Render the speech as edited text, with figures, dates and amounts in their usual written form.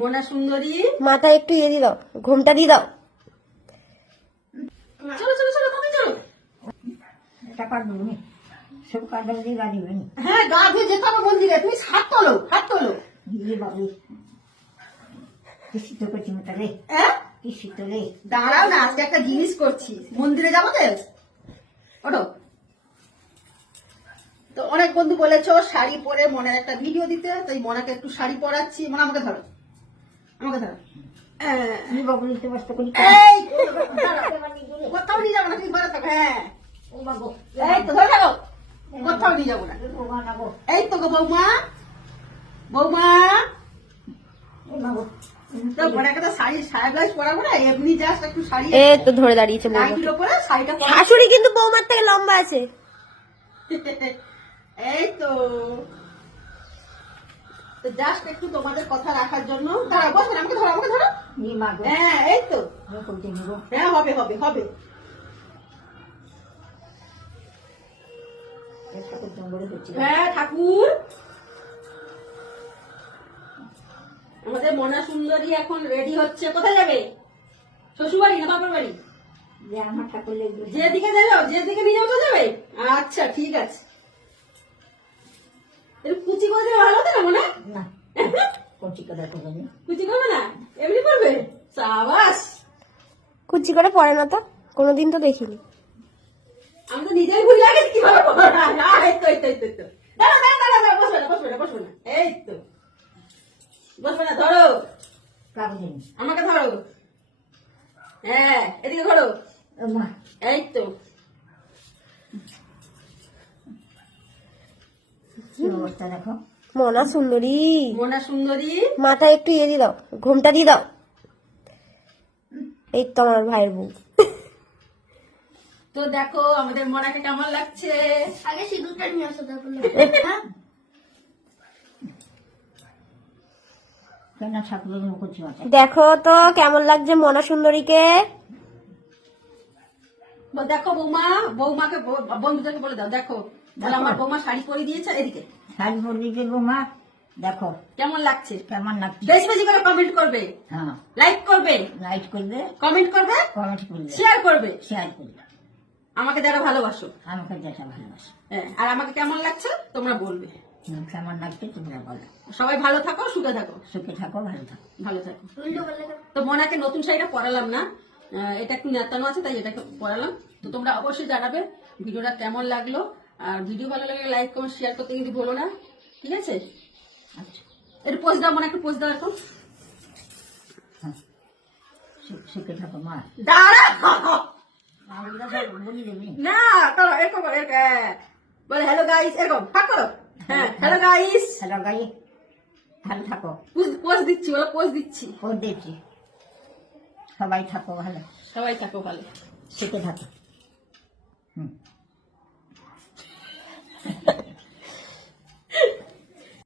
মোনা সুন্দরী, মাথায় একটু ইয়ে দিয়ে দাও, ঘুমটা দিয়ে দাও। চলো চলো চলো, তুমি চলো। টাকা দেবেন, সব কাজে দিয়ে গা দিবেন। হ্যাঁ, গা ধুয়ে যেতে হবে মন্দিরে। তুমি হাত তোলো, হাত তোলো। দিয়ে বাবু কি শীত করছি তাহলে, হ্যাঁ, কি শীতলে। দাঁড়াও না, আজকে একটা জিনিস করছি। মন্দিরে যাবো তো, ওঠো। তো অনেক বন্ধু বলেছো শাড়ি পরে মনের একটা ভিডিও দিতে, তাই মনাকে একটু শাড়ি পরাচ্ছি। মনে আমাকে ধরো, আমাকে ধরো। কি বাবু নিতে ব্যস্ত করি। এই, কোথাও নিয়ে যাবো না, তুমি ঘরে থাকো। হ্যাঁ, ও বাবু, এই তো ধরে থাকো, কোথাও নিয়ে যাবো না। ও বাবু, এই তো গো বৌমা, বৌমা। ও বাবু, তো মনে একটা শাড়ি, সায়া ব্লাউজ পরাবো না, এমনি জাস্ট একটু শাড়ি এ তো ধরে দাঁড়িয়েছে বৌমা। নাইটির ওপরে শাড়িটা পরা। শাশুড়ি কিন্তু বৌমার থেকে লম্বা আছে। এই তো জাস্ট একটু তোমাদের কথা রাখার জন্য। দাঁড়াও, বসবেন, আমাকে ধরো, আমাকে ধরো। নিয়ে মা গো, হ্যাঁ, এই তো। করতে নেব। হ্যাঁ, হবে হবে হবে। ঠাকুর জঙ্গলে করছি। হ্যাঁ ঠাকুর, আমাদের মনা সুন্দরী এখন রেডি হচ্ছে। কোথায় যাবে? শ্বশুর বাড়ি না বাপের বাড়ি? যে আমার ঠাকুর লেগে যেদিকে যাবে, যেদিকে নিয়ে যাবো যাবে। আচ্ছা ঠিক আছে। একটু কুচি করে দিলে ভালো হতো না মনে? না করছি কথা তো জানি। কুচি করবে না, এমনি করবে। সাবাস। কুচি করে পড়ে না তো, কোনোদিন তো দেখিনি। আমি তো নিজেই ভুল লাগে কিভাবে করবো না। না, এই তো এই তো এই তো এই তো। দাঁড়া দাঁড়া দাঁড়া দাঁড়া, বসবে না বসবে না বসবে না। এই তো বসবে না, ধরো কাগজ নেই। আমাকে ধরো। হ্যাঁ, এদিকে ধরো। ও মা, এই তো। কি অবস্থা দেখো। মোনা সুন্দরী, মোনা সুন্দরী, মাথায় একটু ইয়ে দিয়ে দাও, ঘুমটা দিয়ে দাও। এই তো আমার ভাইয়ের বউ। তো দেখো আমাদের মোনাকে কেমন লাগছে। আগে সিঁদুরটা নিয়ে আসো, তারপর কেন ঠাকুরের মুখ করছি মাথায়। দেখো তো কেমন লাগছে মোনা সুন্দরীকে। দেখো বৌমা, বৌমাকে বন্ধুদেরকে বলে দাও। দেখো বলে আমার বৌমা শাড়ি পরে দিয়েছে। এদিকে শাড়ি পরে দেবো মা, দেখো কেমন লাগছে। কেমন লাগছে। বেশি বেশি করে কমেন্ট করবে, হ্যাঁ, লাইক করবে, লাইট করবে, কমেন্ট করবে, কমেন্ট করবে, শেয়ার করবে। শেয়ার করবে। আমাকে যারা ভালোবাসো, আমাকে যেটা ভালোবাসে। হ্যাঁ, আর আমাকে কেমন লাগছে তোমরা বলবে। কেমন লাগছে তোমরা বলো। সবাই ভালো থাকো, সুখে থাকো, সুখে থাকো, ভালো থাকো। ভালো থাকো। উল্টো করলে কেন? তো মোনাকে নতুন শাড়িটা পরালাম না, এটা একটু নেতানো আছে তাই এটাকে পরালাম। তো তোমরা অবশ্যই জানাবে ভিডিওটা কেমন লাগলো। আর ভিডিও ভালো লাগলে লাইক কমেন্ট শেয়ার করতে কিন্তু ভুলো না, ঠিক আছে? আচ্ছা, একটু পোস্ট দাও মনে, একটু পোস্ট দাও এখন। হ্যাঁ, সুখে থাকো মা। দাঁড়া, আমরা সব বলি দেবি। না করো এরকম করো, এরকম, হ্যাঁ। বলে হ্যালো গাইস, এরকম হাত করো। হ্যাঁ, হ্যালো গাইস। হ্যালো গাই, ভালো থাকো। পোস্ট দিচ্ছি, বলো পোস্ট দিচ্ছি। ও দেখছি, সবাই থাকো ভালো, সবাই থাকো ভালো। সুখে থাকো। হুম।